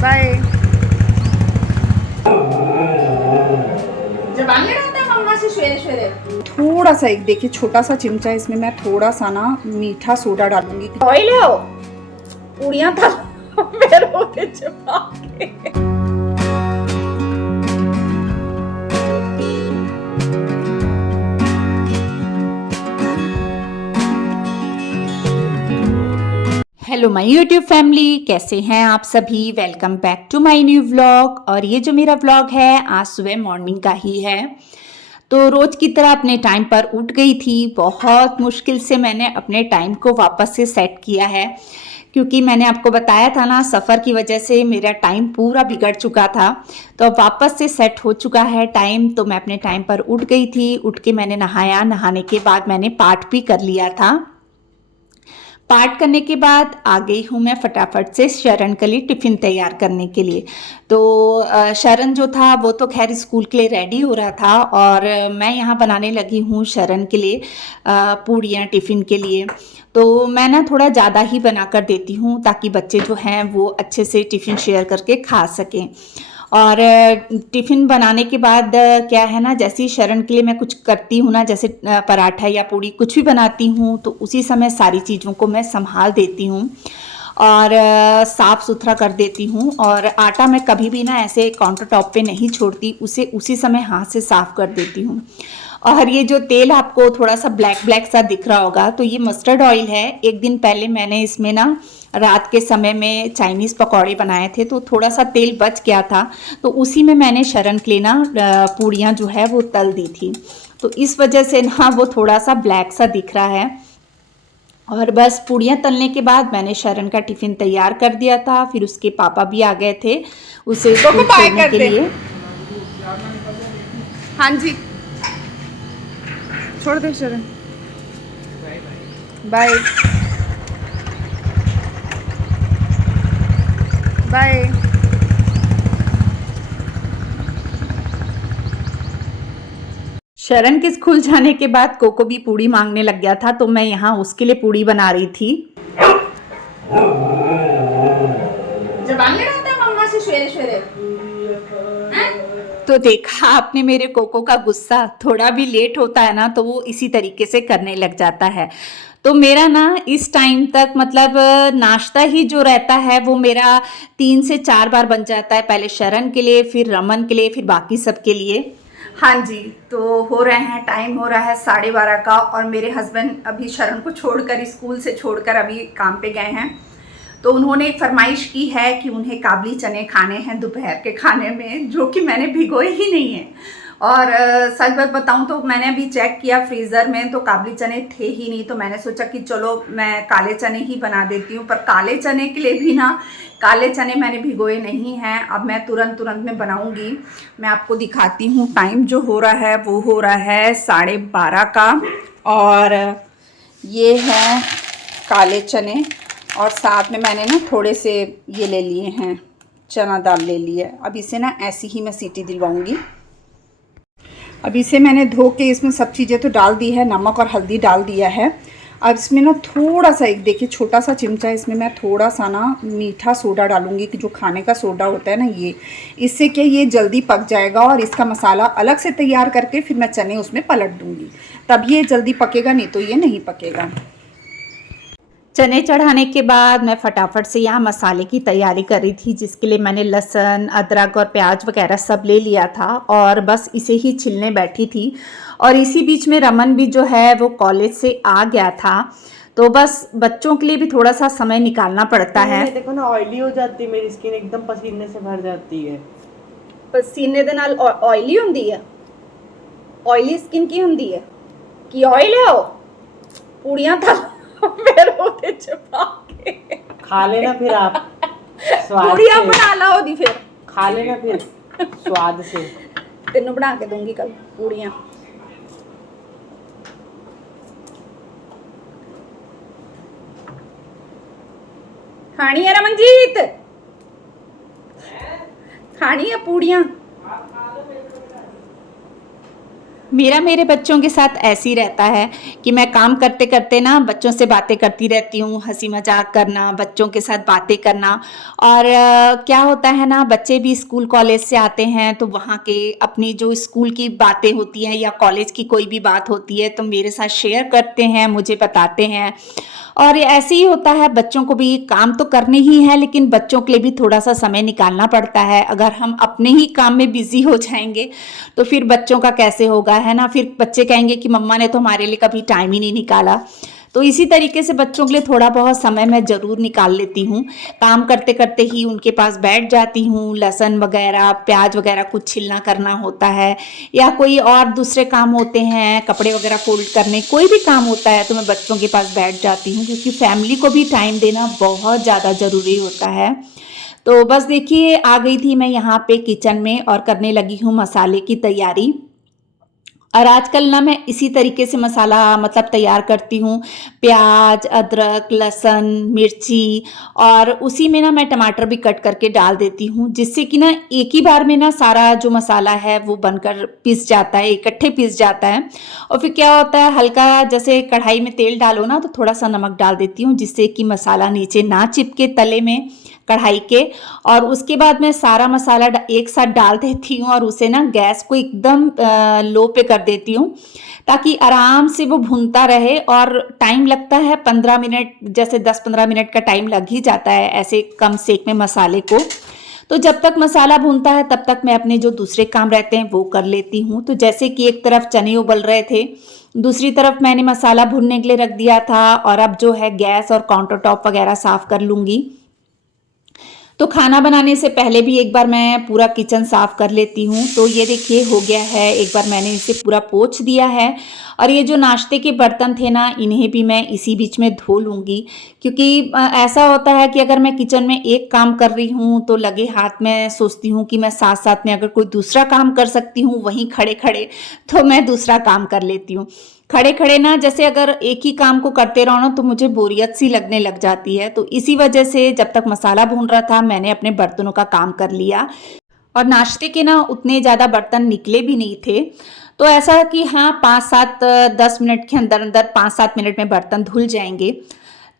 Bye. जबान लड़ाता है मम्मा से सवेरे सवेरे। थोड़ा सा एक देखिए छोटा सा चिमचा, इसमें मैं थोड़ा सा ना मीठा सोडा डालूंगी। ऑयल हो पूड़ियां था फिर होते चबा के। हेलो माय यूट्यूब फैमिली, कैसे हैं आप सभी। Welcome back to my new vlog. और ये जो मेरा व्लॉग है आज सुबह मॉर्निंग का ही है। तो रोज़ की तरह अपने टाइम पर उठ गई थी। बहुत मुश्किल से मैंने अपने टाइम को वापस से सेट किया है, क्योंकि मैंने आपको बताया था ना, सफ़र की वजह से मेरा टाइम पूरा बिगड़ चुका था। तो अब वापस से सेट हो चुका है टाइम। तो मैं अपने टाइम पर उठ गई थी। उठ के मैंने नहाया, नहाने के बाद मैंने पाठ भी कर लिया था। पाठ करने के बाद आ गई हूँ मैं फटाफट से शरण के लिए टिफ़िन तैयार करने के लिए। तो शरण जो था वो तो खैर स्कूल के लिए रेडी हो रहा था, और मैं यहाँ बनाने लगी हूँ शरण के लिए पूड़ियाँ टिफ़िन के लिए। तो मैं ना थोड़ा ज़्यादा ही बना कर देती हूँ, ताकि बच्चे जो हैं वो अच्छे से टिफ़िन शेयर करके खा सकें। और टिफ़िन बनाने के बाद क्या है ना, जैसे ही शरण के लिए मैं कुछ करती हूँ ना, जैसे पराठा या पूड़ी कुछ भी बनाती हूँ, तो उसी समय सारी चीज़ों को मैं संभाल देती हूँ और साफ़ सुथरा कर देती हूँ। और आटा मैं कभी भी ना ऐसे काउंटर टॉप पे नहीं छोड़ती, उसे उसी समय हाथ से साफ़ कर देती हूँ। और ये जो तेल आपको थोड़ा सा ब्लैक ब्लैक सा दिख रहा होगा, तो ये मस्टर्ड ऑयल है। एक दिन पहले मैंने इसमें ना रात के समय में चाइनीज़ पकौड़े बनाए थे, तो थोड़ा सा तेल बच गया था, तो उसी में मैंने शरण के लिए ना पूड़ियाँ जो है वो तल दी थी। तो इस वजह से ना वो थोड़ा सा ब्लैक सा दिख रहा है। और बस पूड़ियाँ तलने के बाद मैंने शरण का टिफ़िन तैयार कर दिया था। फिर उसके पापा भी आ गए थे उसे तो स्कूल बाय छोड़ने कर के दे। लिए। हाँ जी, छोड़ दे शरण। Bye bye. शरण के स्कूल जाने के बाद कोको भी पूड़ी मांगने लग गया था, तो मैं यहाँ उसके लिए पूड़ी बना रही थी। जबान लड़ाता है मम्मा से सवेरे सवेरे। तो देखा आपने मेरे कोको का गुस्सा, थोड़ा भी लेट होता है ना तो वो इसी तरीके से करने लग जाता है। तो मेरा ना इस टाइम तक मतलब नाश्ता ही जो रहता है वो मेरा 3 से 4 बार बन जाता है। पहले शरण के लिए, फिर रमन के लिए, फिर बाकी सब के लिए। हाँ जी, तो हो रहे हैं, टाइम हो रहा है 12:30 का, और मेरे हस्बैंड अभी शरण को छोड़कर, स्कूल से छोड़कर अभी काम पे गए हैं। तो उन्होंने एक फरमाइश की है कि उन्हें काबली चने खाने हैं दोपहर के खाने में, जो कि मैंने भिगोए ही नहीं हैं। और सच बात बताऊं तो मैंने अभी चेक किया फ्रीज़र में, तो काबली चने थे ही नहीं। तो मैंने सोचा कि चलो मैं काले चने ही बना देती हूँ, पर काले चने के लिए भी ना, काले चने मैंने भिगोए नहीं हैं। अब मैं तुरंत में बनाऊंगी। मैं आपको दिखाती हूँ, टाइम जो हो रहा है वो हो रहा है 12:30 का, और ये है काले चने, और साथ में मैंने ना थोड़े से ये ले लिए हैं, चना दाल ले लिया। अब इसे ना ऐसी ही मैं सीटी दिलवाऊंगी। अब इसे मैंने धो के इसमें सब चीज़ें तो डाल दी है, नमक और हल्दी डाल दिया है। अब इसमें ना थोड़ा सा, एक देखिए छोटा सा चिमचा, इसमें मैं थोड़ा सा ना मीठा सोडा डालूंगी, कि जो खाने का सोडा होता है ना ये, इससे क्या ये जल्दी पक जाएगा। और इसका मसाला अलग से तैयार करके फिर मैं चने उसमें पलट दूंगी, तब ये जल्दी पकेगा, नहीं तो ये नहीं पकेगा। चने चढ़ाने के बाद मैं फटाफट से यहाँ मसाले की तैयारी कर रही थी, जिसके लिए मैंने लहसुन, अदरक और प्याज वगैरह सब ले लिया था, और बस इसे ही छिलने बैठी थी। और इसी बीच में रमन भी जो है वो कॉलेज से आ गया था। तो बस बच्चों के लिए भी थोड़ा सा समय निकालना पड़ता है। देखो ना, ऑयली हो जाती है मेरी स्किन, एकदम पसीने से भर जाती है। पसीने दे नाल ऑयली हुंदी है, ऑयली स्किन की हुंदी है कि ऑयल है ओ पूड़ियां था फिर होते चबा के। खा लेना फिर आप स्वाद पूड़ियां से, बना ला ओदी फिर खा लेना फिर स्वाद से। तेनों बना के दूंगी कल पूड़ियां। खानी है रमनजीत, खानी है पूड़ियां। मेरा मेरे बच्चों के साथ ऐसे ही रहता है कि मैं काम करते करते ना बच्चों से बातें करती रहती हूँ, हंसी मजाक करना, बच्चों के साथ बातें करना। और क्या होता है ना, बच्चे भी स्कूल कॉलेज से आते हैं तो वहाँ के अपनी जो स्कूल की बातें होती हैं या कॉलेज की कोई भी बात होती है तो मेरे साथ शेयर करते हैं, मुझे बताते हैं। और ये ऐसे ही होता है, बच्चों को भी काम तो करने ही है लेकिन बच्चों के लिए भी थोड़ा सा समय निकालना पड़ता है। अगर हम अपने ही काम में बिजी हो जाएंगे तो फिर बच्चों का कैसे होगा, है ना। फिर बच्चे कहेंगे कि मम्मा ने तो हमारे लिए कभी टाइम ही नहीं निकाला। तो इसी तरीके से बच्चों के लिए थोड़ा बहुत समय मैं ज़रूर निकाल लेती हूँ। काम करते करते ही उनके पास बैठ जाती हूँ, लहसुन वगैरह प्याज वगैरह कुछ छिलना करना होता है या कोई और दूसरे काम होते हैं, कपड़े वगैरह फोल्ड करने, कोई भी काम होता है तो मैं बच्चों के पास बैठ जाती हूँ, क्योंकि फैमिली को भी टाइम देना बहुत ज़्यादा ज़रूरी होता है। तो बस देखिए, आ गई थी मैं यहाँ पे किचन में और करने लगी हूँ मसाले की तैयारी। और आजकल ना मैं इसी तरीके से मसाला मतलब तैयार करती हूँ, प्याज, अदरक, लहसुन, मिर्ची, और उसी में ना मैं टमाटर भी कट करके डाल देती हूँ, जिससे कि ना एक ही बार में ना सारा जो मसाला है वो बनकर पिस जाता है, इकट्ठे पिस जाता है। और फिर क्या होता है, हल्का जैसे कढ़ाई में तेल डालो ना तो थोड़ा सा नमक डाल देती हूँ, जिससे कि मसाला नीचे ना चिपके तले में कढ़ाई के। और उसके बाद मैं सारा मसाला एक साथ डाल देती हूँ और उसे ना गैस को एकदम लो पे कर देती हूँ, ताकि आराम से वो भुनता रहे। और टाइम लगता है 15 मिनट, जैसे 10-15 मिनट का टाइम लग ही जाता है ऐसे कम सेक में मसाले को। तो जब तक मसाला भूनता है तब तक मैं अपने जो दूसरे काम रहते हैं वो कर लेती हूँ। तो जैसे कि एक तरफ चने उबल रहे थे, दूसरी तरफ मैंने मसाला भूनने के लिए रख दिया था, और अब जो है गैस और काउंटर टॉप वगैरह साफ कर लूँगी। तो खाना बनाने से पहले भी एक बार मैं पूरा किचन साफ कर लेती हूँ। तो ये देखिए हो गया है, एक बार मैंने इसे पूरा पोंछ दिया है। और ये जो नाश्ते के बर्तन थे ना, इन्हें भी मैं इसी बीच में धो लूँगी, क्योंकि ऐसा होता है कि अगर मैं किचन में एक काम कर रही हूँ तो लगे हाथ में सोचती हूँ कि मैं साथ साथ में अगर कोई दूसरा काम कर सकती हूँ वहीं खड़े खड़े, तो मैं दूसरा काम कर लेती हूँ। खड़े खड़े ना, जैसे अगर एक ही काम को करते रहो ना तो मुझे बोरियत सी लगने लग जाती है। तो इसी वजह से जब तक मसाला भून रहा था मैंने अपने बर्तनों का काम कर लिया। और नाश्ते के ना उतने ज़्यादा बर्तन निकले भी नहीं थे, तो ऐसा कि हाँ 5-7-10 मिनट के अंदर अंदर 5-7 मिनट में बर्तन धुल जाएंगे।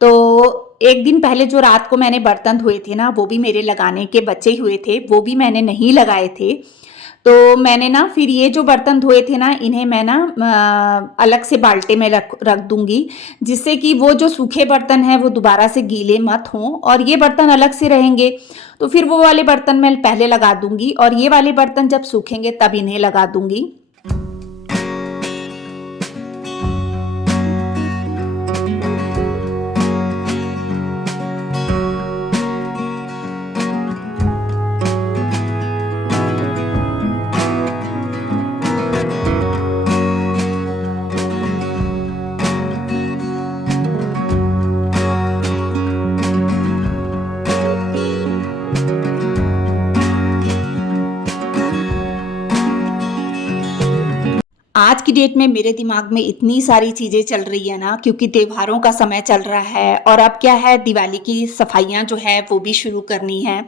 तो एक दिन पहले जो रात को मैंने बर्तन धोए थे ना, वो भी मेरे लगाने के बचे हुए थे, वो भी मैंने नहीं लगाए थे। तो मैंने ना फिर ये जो बर्तन धोए थे ना, इन्हें मैं ना अलग से बाल्टी में रख दूंगी, जिससे कि वो जो सूखे बर्तन हैं वो दोबारा से गीले मत हों, और ये बर्तन अलग से रहेंगे। तो फिर वो वाले बर्तन मैं पहले लगा दूंगी और ये वाले बर्तन जब सूखेंगे तब इन्हें लगा दूंगी। आज की डेट में मेरे दिमाग में इतनी सारी चीज़ें चल रही है ना, क्योंकि त्योहारों का समय चल रहा है और अब क्या है, दिवाली की सफाइयाँ जो है वो भी शुरू करनी है।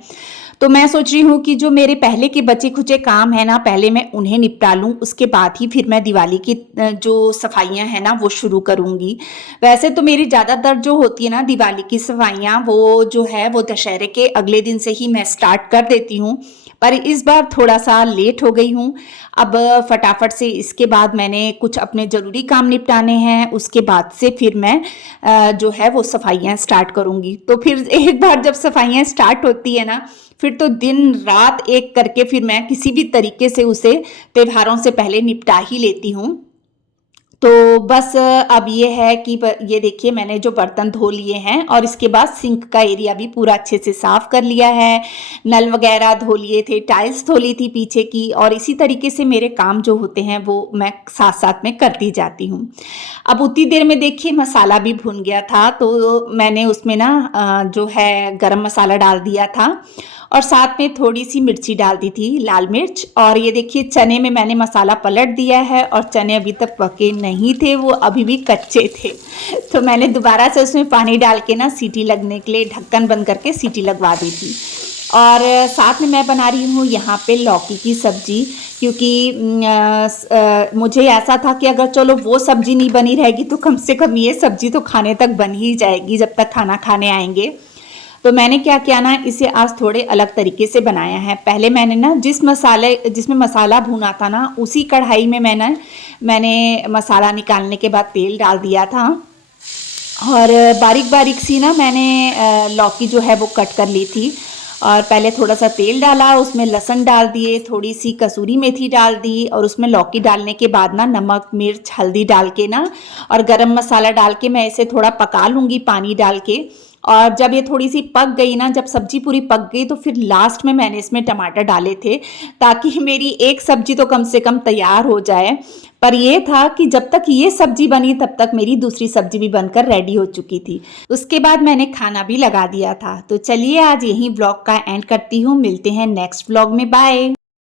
तो मैं सोच रही हूँ कि जो मेरे पहले के बचे खुचे काम है ना, पहले मैं उन्हें निपटा लूँ, उसके बाद ही फिर मैं दिवाली की जो सफाइयाँ हैं ना वो शुरू करूँगी। वैसे तो मेरी ज़्यादातर जो होती है ना दिवाली की सफाइयाँ, वो जो है वो दशहरे के अगले दिन से ही मैं स्टार्ट कर देती हूँ, पर इस बार थोड़ा सा लेट हो गई हूँ। अब फटाफट से इसके बाद मैंने कुछ अपने ज़रूरी काम निपटाने हैं, उसके बाद से फिर मैं जो है वो सफाइयाँ स्टार्ट करूँगी। तो फिर एक बार जब सफाइयाँ स्टार्ट होती है ना, फिर तो दिन रात एक करके फिर मैं किसी भी तरीके से उसे त्योहारों से पहले निपटा ही लेती हूँ। तो बस अब ये है कि ये देखिए मैंने जो बर्तन धो लिए हैं और इसके बाद सिंक का एरिया भी पूरा अच्छे से साफ कर लिया है, नल वगैरह धो लिए थे, टाइल्स धो ली थी पीछे की, और इसी तरीके से मेरे काम जो होते हैं वो मैं साथ साथ में करती जाती हूँ। अब उतनी देर में देखिए मसाला भी भुन गया था, तो मैंने उसमें ना जो है गरम मसाला डाल दिया था और साथ में थोड़ी सी मिर्ची डाल दी थी, लाल मिर्च। और ये देखिए चने में मैंने मसाला पलट दिया है और चने अभी तक पके नहीं थे, वो अभी भी कच्चे थे। तो मैंने दोबारा से उसमें पानी डाल के ना सीटी लगने के लिए ढक्कन बंद करके सीटी लगवा दी थी। और साथ में मैं बना रही हूँ यहाँ पे लौकी की सब्जी, क्योंकि मुझे ऐसा था कि अगर चलो वो सब्जी नहीं बनी रहेगी तो कम से कम ये सब्जी तो खाने तक बन ही जाएगी जब तक खाना खाने आएंगे। तो मैंने क्या किया ना, इसे आज थोड़े अलग तरीके से बनाया है। पहले मैंने ना जिसमें मसाला भुना था ना, उसी कढ़ाई में मैंने मसाला निकालने के बाद तेल डाल दिया था, और बारीक बारीक सी ना मैंने लौकी जो है वो कट कर ली थी। और पहले थोड़ा सा तेल डाला, उसमें लहसुन डाल दिए, थोड़ी सी कसूरी मेथी डाल दी, और उसमें लौकी डालने के बाद ना नमक मिर्च हल्दी डाल के ना और गरम मसाला डाल के मैं इसे थोड़ा पका लूँगी पानी डाल के। और जब ये थोड़ी सी पक गई ना, जब सब्जी पूरी पक गई, तो फिर लास्ट में मैंने इसमें टमाटर डाले थे ताकि मेरी एक सब्जी तो कम से कम तैयार हो जाए। पर ये था कि जब तक ये सब्जी बनी तब तक मेरी दूसरी सब्जी भी बनकर रेडी हो चुकी थी। उसके बाद मैंने खाना भी लगा दिया था। तो चलिए आज यही व्लॉग का एंड करती हूँ, मिलते हैं नेक्स्ट व्लॉग में, बाय।